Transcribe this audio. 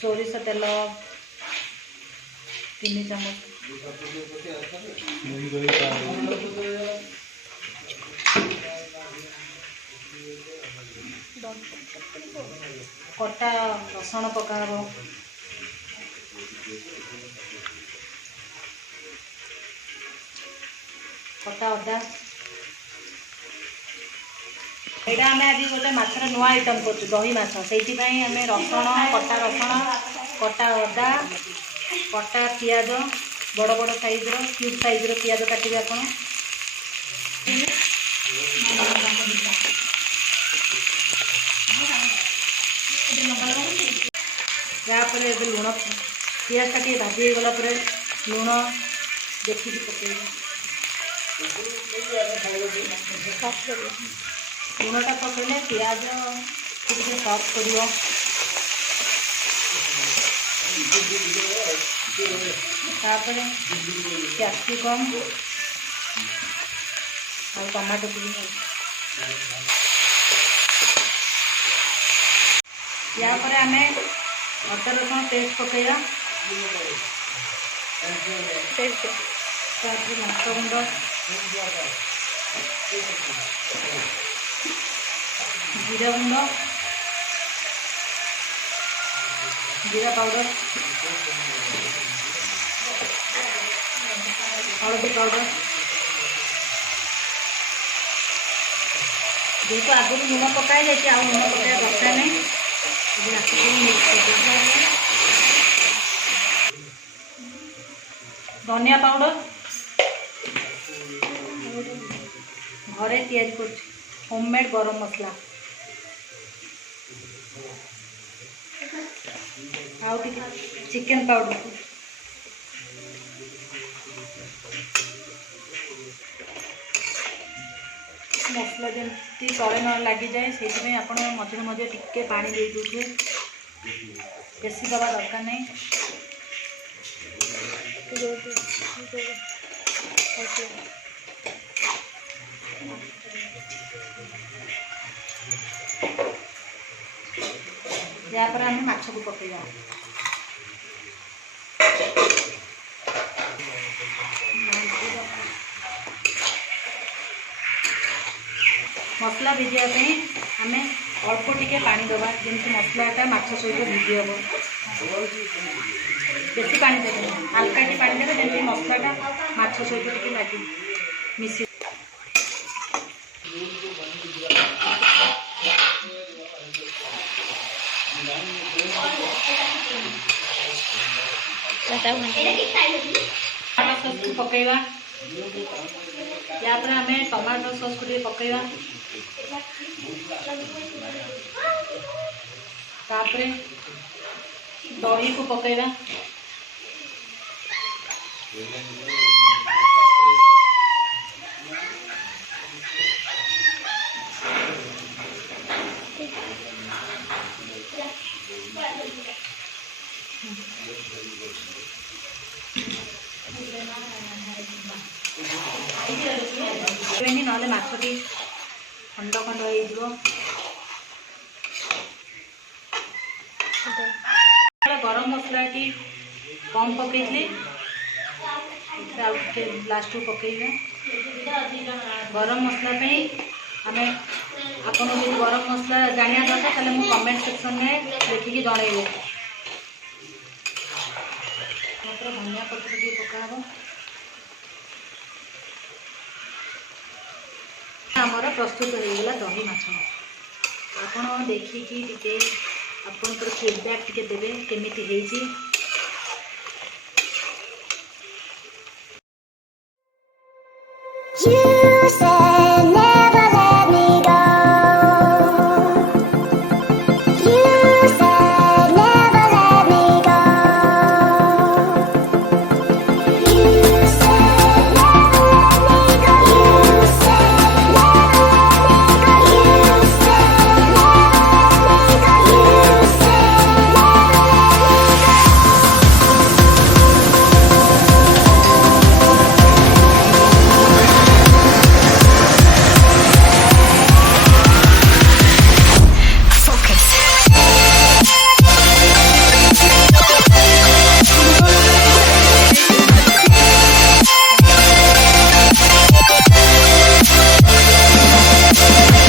सोरिष तेल 3 चामच कटा रसुण पकाब कटा अदा यहाँ आम आज गोटे माछर नुआ आइटम कर दही माछ से आम रसुण कटा अदा कटा पियाज बड़ बड़ साइज क्यूब साइज पियाज काटे आप यापर लुण पियाज टी भाजी गला लुण देखिए पकड़ लुणटा पकड़े पियाज टे सॉफ्ट कर कैप्सिकम और टमाटो या पर आम अदा रसुण पेस्ट पकड़ा लंका गुंड जीरा गुंड जीरा पाउडर हल्दी पाउडर जेहेतु आगुरी लुण पकाई जाए आ लुण पकाया दरकार नहीं धनिया पाउडर घरे तैयारी कर होममेड गरम मसला चिकन पाउडर मसला जमी तले न लग जाए से आप मझे मझे टिके पानी दे दे बेसी दवा दरकार नहीं यापर आम माछ को पकड़ा मसला भिजापी आम अल्प टिके पानी दबा जमी मसलाटा माछ सहित भिजी हम बेसी पानी देवे हल्का टी पानी देवे जमी मसलाटा माछ सहित टिके लगे मिसी सॉस को पकड़ा या आम टमाटो सॉस को पकड़ा तापरे दही को पकड़ा ना मछटी खंड खंड हो गरम मसला टी कम पकई लास्ट पकईबे गरम मसला आम आपन जो गरम मसला जाना दरकार ताले कमेंट सेक्शन में लिखिकी जनइबे धनिया पत्र टी पका आमर प्रस्तुत हो गला दही माछ आपन देखिकी टिके आपनकर फीडबैक टिके देबे केमिति हेइची।